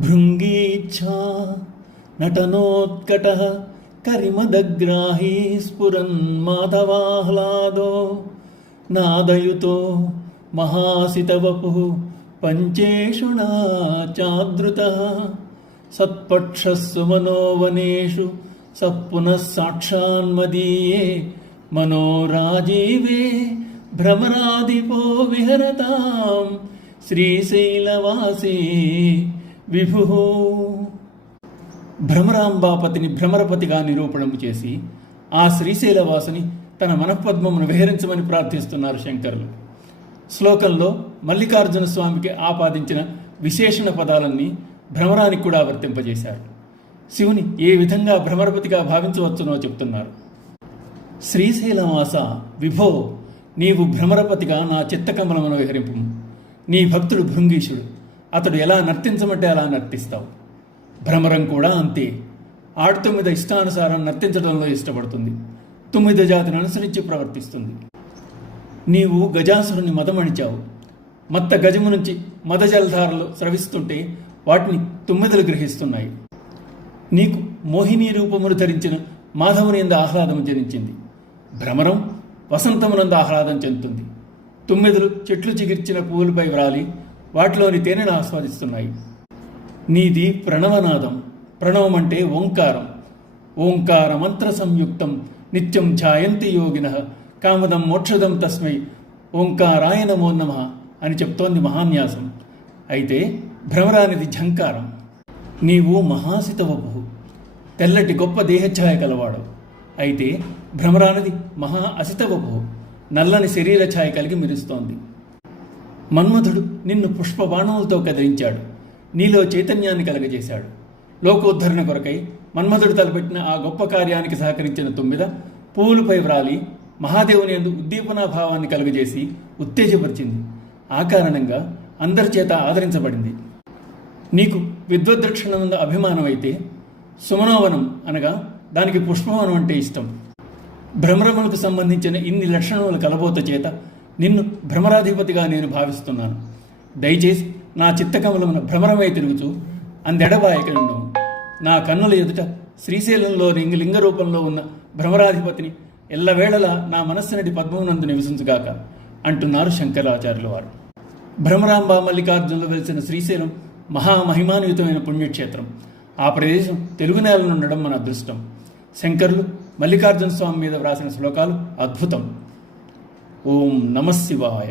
భృంగీచ్ఛా నటనోత్కటః కరిమదగ్రాహీ స్ఫురన్ మాధవాహ్లాదో నాదయుతో మహాసితవపుః పంచేషుణా చాదృతః సత్పక్షస్సు మనోవనేషు సప్పునః సాక్షాన్మదీయే మనోరాజీవే భ్రమరాధిపో విహరతాం శ్రీశైలవాసీ విభు. భ్రమరాంబాపతిని భ్రమరపతిగా నిరూపణము చేసి ఆ శ్రీశైలవాసుని తన మనఃపద్మమును విహరించమని ప్రార్థిస్తున్నారు శంకరులు. శ్లోకంలో మల్లికార్జున స్వామికి ఆపాదించిన విశేషణ పదాలన్నీ భ్రమరానికి కూడా వర్తింపజేశారు. శివుని ఏ విధంగా భ్రమరపతిగా భావించవచ్చునో చెప్తున్నారు. శ్రీశైలవాస విభో, నీవు భ్రమరపతిగా నా చిత్తకమలమును విహరింపు. నీ భక్తుడు భృంగీషుడు, అతడు ఎలా నర్తించమంటే అలా నర్తిస్తావు. భ్రమరం కూడా అంతే, ఆడుతూ మీద ఇష్టానుసారం నర్తించడంలో ఇష్టపడుతుంది. 9 జాతిని అనుసరించి ప్రవర్తిస్తుంది. నీవు గజాసురుని మదమణిచావు. మత్త గజము నుంచి మదజలధారలు స్రవిస్తుంటే వాటిని 9 గ్రహిస్తున్నాయి. నీకు మోహిని రూపమును ధరించిన మాధవుని యందు ఆహ్లాదము జనించింది. భ్రమరం వసంతమునందు ఆహ్లాదం చెందుతుంది. 9 చెట్లు చిగిర్చిన పువ్వులపై వ్రాలి వాటిలోని తేనెను ఆస్వాదిస్తున్నాయి. నీది ప్రణవనాదం. ప్రణవం అంటే ఓంకారం. ఓంకార మంత్ర సంయుక్తం నిత్యం ధ్యాయంతి యోగినః కామదం మోక్షదం తస్మై ఓంకారాయ నమో నమః అని చెప్తోంది మహాన్యాసం. అయితే భ్రమరానిది ఝంకారం. నీవు మహాసితవపు, తెల్లటి గొప్ప దేహఛాయ కలవాడు. అయితే భ్రమరానిది మహా అసితవపు, నల్లని శరీర ఛాయ కలిగి మెరుస్తోంది. మన్మధుడు నిన్ను పుష్పబాణములతో కదిలించాడు. నీలో చైతన్యాన్ని కలగజేశాడు. లోకోద్ధరణ కొరకై మన్మధుడు తలపెట్టిన ఆ గొప్ప కార్యానికి సహకరించిన 9 పువ్వులపై వ్రాలి మహాదేవుని యందు ఉద్దీపనాభావాన్ని కలుగజేసి ఉత్తేజపరిచింది. ఆ కారణంగా అందరి చేత ఆదరించబడింది. నీకు విద్వద్రక్షణమందు అభిమానం అయితే సుమనోవనం అనగా దానికి పుష్పవనం అంటే ఇష్టం. భ్రమరములకు సంబంధించిన ఇన్ని లక్షణముల కలబోత చేత నిన్ను భ్రమరాధిపతిగా నేను భావిస్తున్నాను. దయచేసి నా చిత్తకమలమున భ్రమరమై తిరుగుచు అందెడబాయక నుండు. నా కన్నుల ఎదుట శ్రీశైలంలో లింగ రూపంలో ఉన్న భ్రమరాధిపతిని ఎల్లవేళలా నా మనస్సునటి పద్మమునందు నివసించుగాక అంటున్నారు శంకరాచార్యుల వారు. భ్రమరాంబ మల్లికార్జునులు వెలిసిన శ్రీశైలం మహామహిమాన్వితమైన పుణ్యక్షేత్రం. ఆ ప్రదేశం తెలుగు నేలను ఉండడం మన అదృష్టం. శంకరులు మల్లికార్జున స్వామి మీద వ్రాసిన శ్లోకాలు అద్భుతం. ఓం నమః శివాయ.